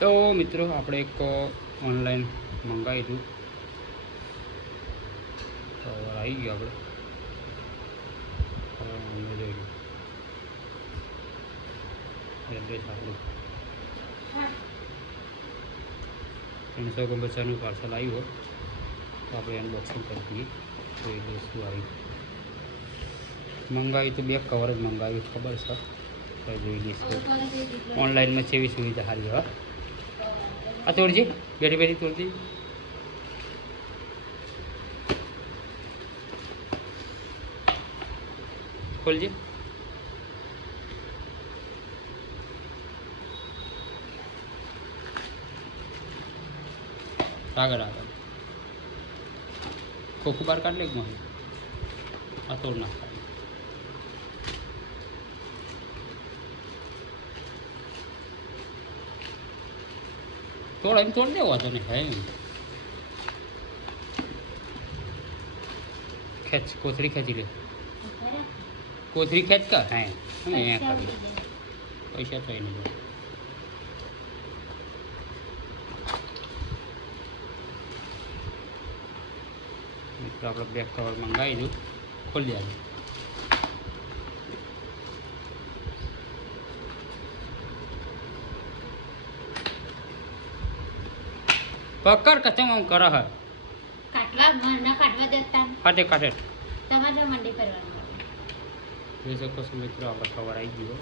તો મિત્રો આપણે એક ઓનલાઈન મંગાવ્યું તો આવી ગયું આપણે જોઈ એડ્રેસ આપણું 300 પાર્સલ આવ્યું તો આપણે અનબોક્સિંગ કરી દઈએ જોઈ લઈએ શું આવ્યું. મંગાવ્યું તો 2 કવર જ મંગાવ્યું ખબર છે તો જોઈ લઈશું ઓનલાઈનમાં કેવી સુવિધા સારી હા. આ તોડજે બેઠી બેઠી તોડજી. ખોલજે. આગળ આગળ ખોખું બહાર કાઢ લે મને આ તોડ નાખ. તોડ એમ તોડ દેવા તો ને હે ખેંચ કોથળી ખેંચી લે કોથળી ખેંચ કર હે અહીંયા કરી પૈસા તો એને મિત્રો આપણે 2 કવર મંગાવી દઉં ખોલી આવે પકડ કચમ આમ કરે હે કાટવા મરના કાટવા દેતા કાટે કાટે તમારે મંડી કરવાનું જોઈ શકો છો મિત્રો આપણે ખબર આવી ગયો.